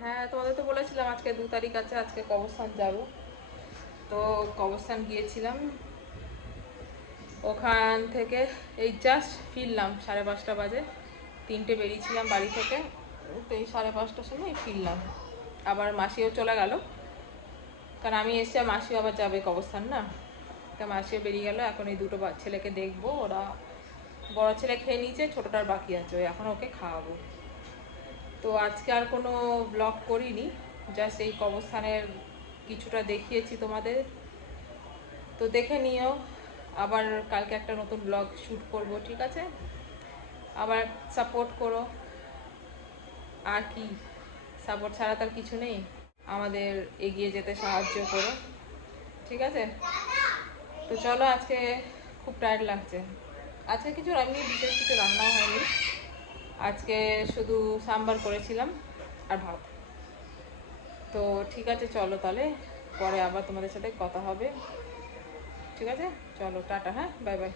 হ্যাঁ, তোমাদের তো বলেছিলাম আজকে 2 তারিখ আছে, আজকে কবরস্থান যাব। তো কবরস্থান গিয়েছিলাম, ওখান থেকে এই জাস্ট ফিরলাম 5:30 বাজে। 3টে বেরিয়েছিলাম বাড়ি থেকে, তো এই 5:30টার সময় ফিরলাম। আবার মাসিও চলে গেল, কারণ আমি এসে মাসিও আবার যাবে কবরস্থান না, তা মাসিও বেরিয়ে গেল। এখন এই দুটো ছেলেকে দেখবো, ওরা বড় ছেলে খেয়ে নিয়েছে, ছোটোটার বাকি আছে, ওই এখন ওকে খাওয়াবো। তো আজকে আর কোনো ব্লগ করিনি, জাস্ট এই কবরস্থানের কিছুটা দেখিয়েছি তোমাদের, তো দেখে নিও। আবার কালকে একটা নতুন ব্লগ শ্যুট করব, ঠিক আছে? আবার সাপোর্ট করো, আর কি, সাপোর্ট ছাড়া তার কিছু নেই, আমাদের এগিয়ে যেতে সাহায্য করো, ঠিক আছে? তো চলো, আজকে খুব টায়ার্ড লাগছে। আজকে কিছু এমনি বিশেষ কিছু রান্নাও হয়নি, আজকে শুধু সাম্বার করেছিলাম আর ভাত। তো ঠিক আছে, চলো তাহলে পরে আবার তোমাদের সাথে কথা হবে, ঠিক আছে? চলো, টাটা, হ্যাঁ, বাই বাই।